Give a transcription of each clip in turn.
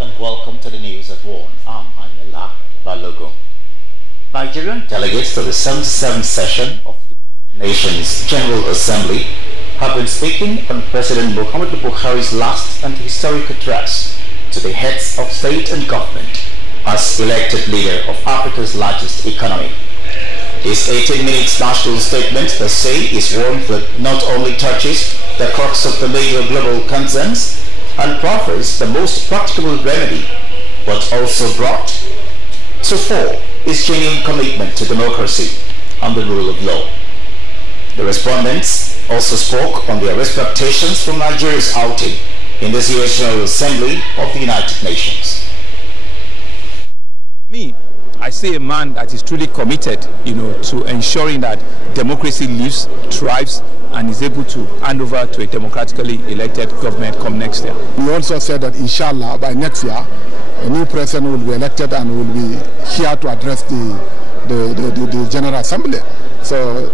and welcome to the news at 1. I'm Anila Balogo. Nigerian delegates to the 77th session of the Nations General Assembly have been speaking on President Muhammadu Buhari's last and historic address to the heads of state and government as elected leader of Africa's largest economy. This 18-minute national statement, they say, is one that not only touches the crux of the major global concerns and proffers the most practicable remedy, but also brought to fore its genuine commitment to democracy and the rule of law. The respondents also spoke on their expectations from Nigeria's outing in this year's General Assembly of the United Nations. I see a man that is truly committed, to ensuring that democracy lives, thrives, and is able to hand over to a democratically elected government come next year. We also said that inshallah by next year, a new president will be elected and will be here to address the General Assembly. So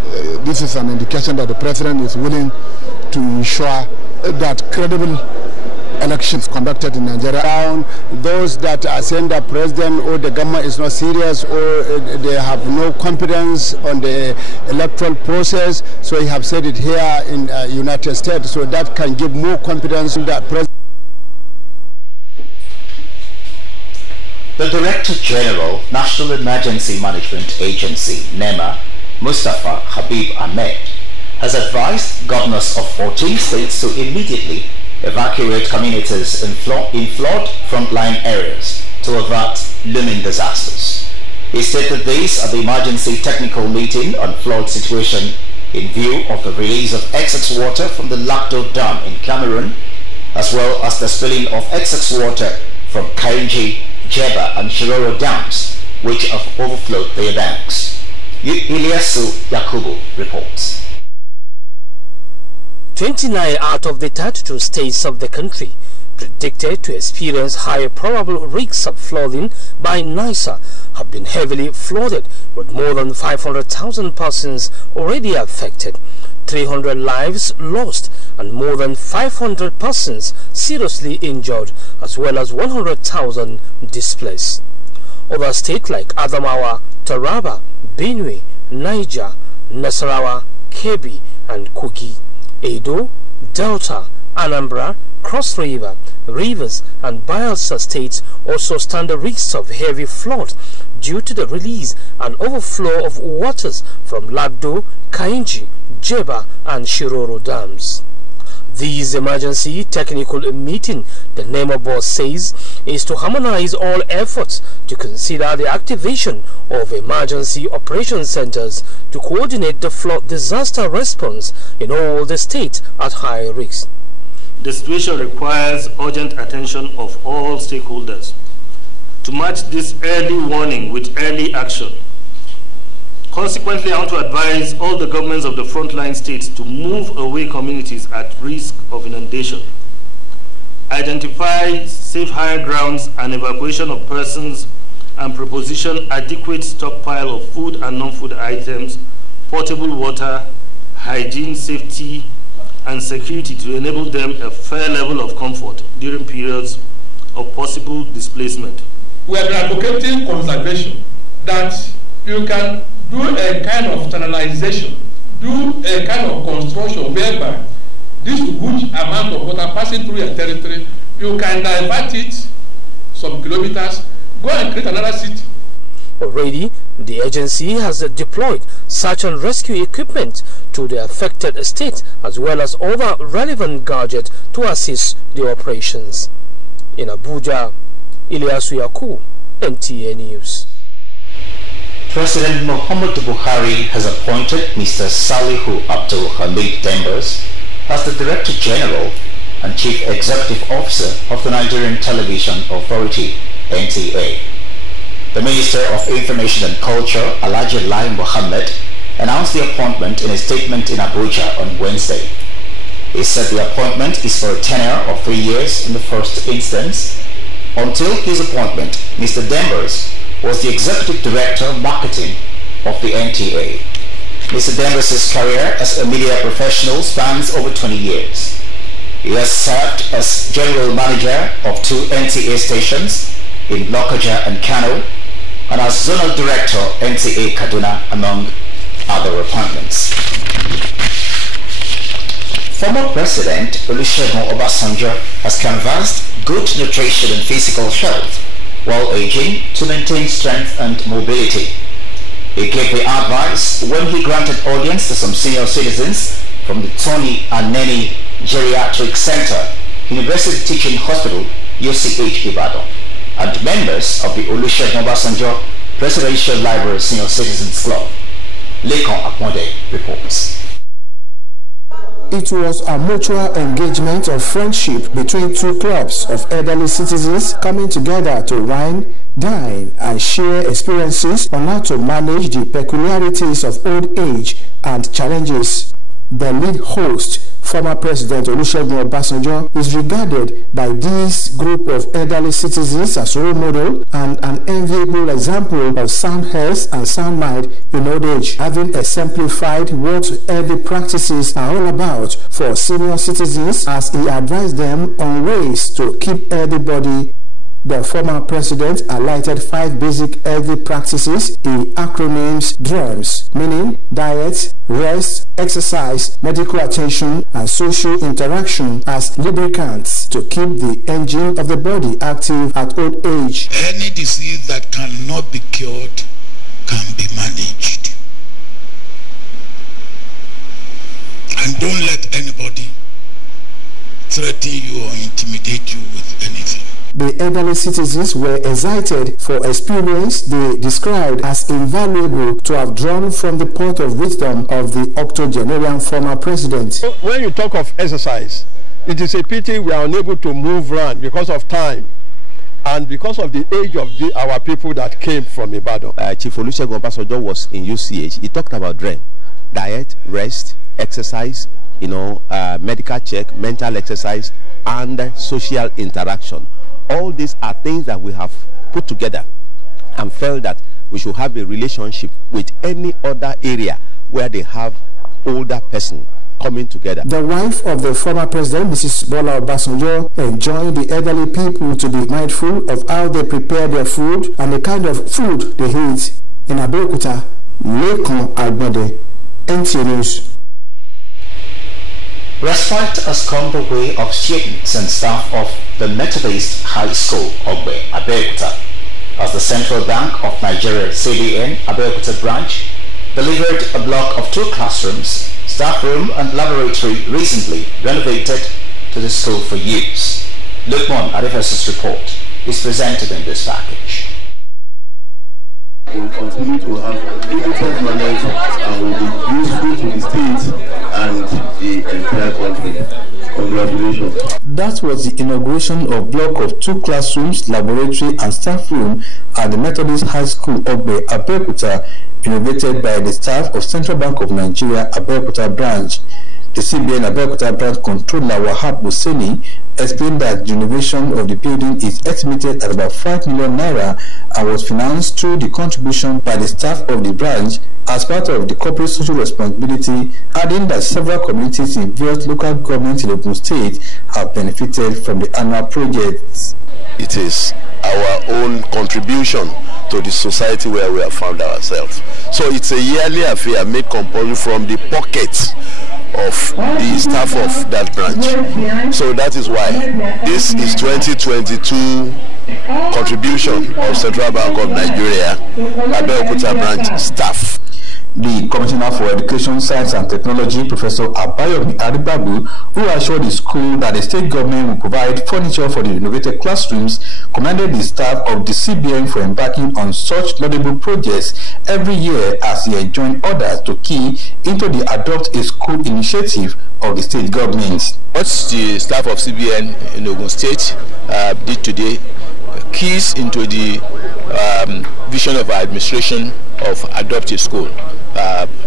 this is an indication that the president is willing to ensure that credible elections conducted in Nigeria. Those that are saying that president or the government is not serious or they have no confidence on the electoral process, so he have said it here in United States, so that can give more confidence in that president. The Director General, National Emergency Management Agency, NEMA, Mustafa Habib Ahmed, has advised governors of 14 states to immediately evacuate communities in flood frontline areas to avert looming disasters. He stated this at the emergency technical meeting on flood situation in view of the release of excess water from the Lagdo Dam in Cameroon, as well as the spilling of excess water from Kainji, Jeba and Shiroro dams, which have overflowed their banks. Ilyasu Yakubu reports. 29 out of the 32 states of the country predicted to experience higher probable risks of flooding by NISA have been heavily flooded, with more than 500,000 persons already affected, 300 lives lost, and more than 500 persons seriously injured, as well as 100,000 displaced. Other states like Adamawa, Taraba, Benue, Niger, Nasarawa, Kebbi, and Kogi, Edo, Delta, Anambra, Cross River, Rivers, and Bayelsa states also stand the risks of heavy flood due to the release and overflow of waters from Lagdo, Kainji, Jeba, and Shiroro dams. This emergency technical meeting, the NEMA board says, is to harmonize all efforts to consider the activation of emergency operation centers to coordinate the flood disaster response in all the states at high risk. The situation requires urgent attention of all stakeholders. To match this early warning with early action, consequently, I want to advise all the governments of the frontline states to move away communities at risk of inundation, identify safe higher grounds and evacuation of persons, and proposition adequate stockpile of food and non-food items, portable water, hygiene, safety, and security to enable them a fair level of comfort during periods of possible displacement. We are advocating conservation, that you can do a kind of channelization, do a kind of construction whereby this huge amount of water passing through your territory, you can divert it some kilometers, go and create another city. Already, the agency has deployed search and rescue equipment to the affected state, as well as other relevant gadgets to assist the operations. In Abuja, Ilyasu Yakubu, NTA News. President Muhammadu Buhari has appointed Mr. Salihu Abdul Hamid Dembers as the Director General and Chief Executive Officer of the Nigerian Television Authority, NTA. The Minister of Information and Culture, Alhaji Lai Mohammed, announced the appointment in a statement in Abuja on Wednesday. He said the appointment is for a tenure of 3 years in the first instance. Until his appointment, Mr. Dembers was the Executive Director of Marketing of the NTA. Mr. Dembers' career as a media professional spans over 20 years. He has served as general manager of 2 NTA stations in Lokoja and Kano, and as zonal director NTA Kaduna, among other appointments. Former President Olusegun Obasanjo has canvassed good nutrition and physical health while aging to maintain strength and mobility. He gave the advice when he granted audience to some senior citizens from the Tony Aneni Geriatric Center, University Teaching Hospital, UCH Ibadan, and members of the Olusegun Obasanjo Presidential Library Senior Citizens Club. Lekon Akmonde reports. It was a mutual engagement of friendship between 2 clubs of elderly citizens coming together to wine, dine, and share experiences on how to manage the peculiarities of old age and challenges. The lead host, former President Olusegun Obasanjo, is regarded by this group of elderly citizens as a role model and an enviable example of sound health and sound mind in old age, having exemplified what healthy practices are all about for senior citizens as he advised them on ways to keep healthy body. The former president highlighted 5 basic healthy practices he acronyms DREAMS, meaning diet, rest, exercise, medical attention, and social interaction as lubricants to keep the engine of the body active at old age. Any disease that cannot be cured can be managed. And don't let anybody threaten you or intimidate you with anything. The elderly citizens were excited for experience they described as invaluable to have drawn from the pot of wisdom of the octogenarian former president. When you talk of exercise, it is a pity we are unable to move around because of time and because of the age of our people that came from Ibadan. Chief Olusegun Obasanjo was in UCH. He talked about diet, rest, exercise, medical check, mental exercise, and social interaction. All these are things that we have put together and felt that we should have a relationship with any other area where they have older person coming together. The wife of the former president, Mrs. Bola Obasanjo, enjoined the elderly people to be mindful of how they prepare their food and the kind of food they eat. In Abeokuta, Lekon Akmonde, NTA News. Respite has come the way of students and staff of the Methodist High School of Abeokuta, as the Central Bank of Nigeria CBN Abeokuta branch delivered a block of 2 classrooms, staff room and laboratory recently renovated to the school for use. Lukman Adefesa's report is presented in this package. Will continue to have limited knowledge and will be useful to the state and the entire country. Congratulations. That was the inauguration of block of 2 classrooms, laboratory and staff room at the Methodist High School of Abeokuta, innovated by the staff of Central Bank of Nigeria Abeokuta branch. The CBN Abeokuta branch controller Wahab Hussaini explained that the renovation of the building is estimated at about 5 million naira and was financed through the contribution by the staff of the branch as part of the corporate social responsibility, adding that several communities in various local governments in Ogun State have benefited from the annual projects. It is our own contribution to the society where we have found ourselves. So it's a yearly affair made compulsory from the pockets of the staff of that branch. So that is why this is 2022 contribution of Central Bank of Nigeria Abeokuta branch staff. The Commissioner for Education, Science and Technology, Professor Abayomi Aribabu, who assured the school that the state government will provide furniture for the renovated classrooms, commended the staff of the CBN for embarking on such laudable projects every year as he enjoined others to key into the Adopt a School initiative of the state government. What the staff of CBN in Ogun State did today keys into the vision of our administration of Adopt a School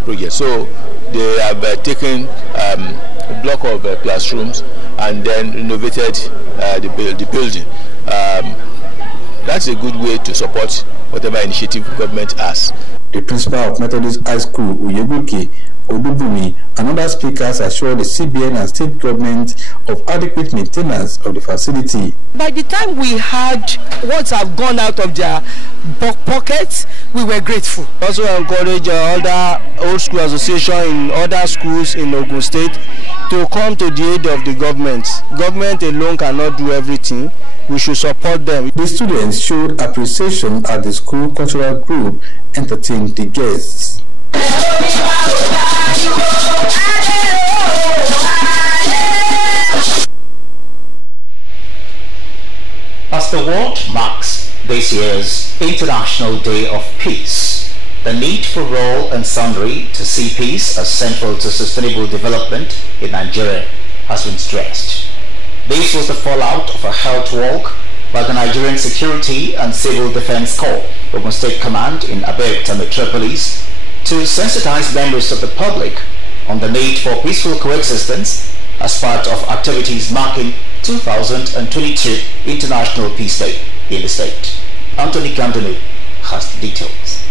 project. So they have taken a block of classrooms and then renovated the building. That's a good way to support whatever initiative government has. The principal of Methodist High School, Uyebuki, Odubumi and other speakers assured the CBN and state government of adequate maintenance of the facility. By the time we had what have gone out of their pockets, we were grateful. Also encourage other old school association in other schools in Ogun State to come to the aid of the government. Government alone cannot do everything. We should support them. The students showed appreciation as the school cultural group entertained the guests. As the world marks this year's International Day of Peace, the need for all and sundry to see peace as central to sustainable development in Nigeria has been stressed. This was the fallout of a health walk by the Nigerian Security and Civil Defense Corps, Ogun State Command in Abeokuta Metropolis, to sensitize members of the public on the need for peaceful coexistence as part of activities marking 2022 International Peace Day in the state. Anthony Gandonu has the details.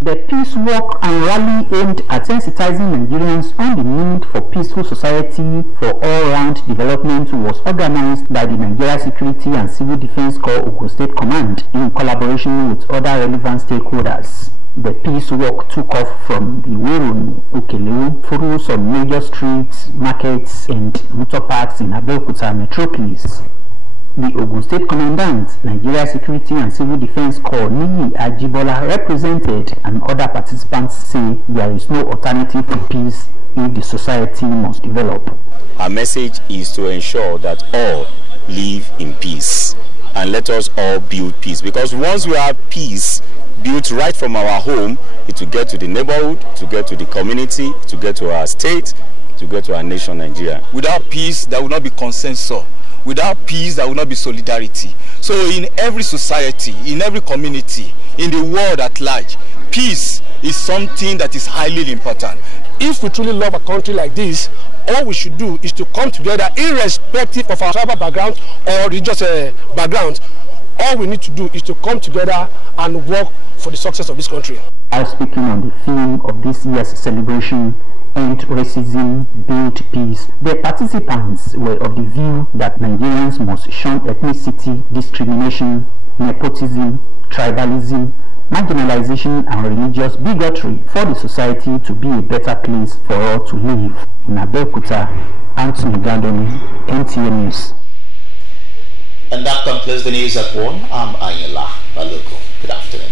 The peace walk and rally aimed at sensitizing Nigerians on the need for peaceful society for all-round development was organized by the Nigeria Security and Civil Defense Corps Ogun State Command in collaboration with other relevant stakeholders. The peace walk took off from the Weruni, Okelewu, through some major streets, markets and motor parks in Abeokuta Metropolis. The Ogun State Commandant, Nigeria Security and Civil Defense Corps, Niyi Ajibola, represented, and other participants say there is no alternative to peace if the society must develop. Our message is to ensure that all live in peace, and let us all build peace, because once we have peace built right from our home, it will get to the neighborhood, to get to the community, to get to our state, to get to our nation, Nigeria. Without peace, there will not be consensus. Without peace, there will not be solidarity. So in every society, in every community, in the world at large, peace is something that is highly important. If we truly love a country like this, all we should do is to come together irrespective of our tribal background or religious background. All we need to do is to come together and work for the success of this country. While speaking on the theme of this year's celebration, End Racism, Build Peace, the participants were of the view that Nigerians must shun ethnicity, discrimination, nepotism, tribalism, marginalization and religious bigotry for the society to be a better place for all to live. In Abeokuta, Anthony Gandonu, NTA News. And that concludes the news at 1. I'm Ayala Balogo. Good afternoon.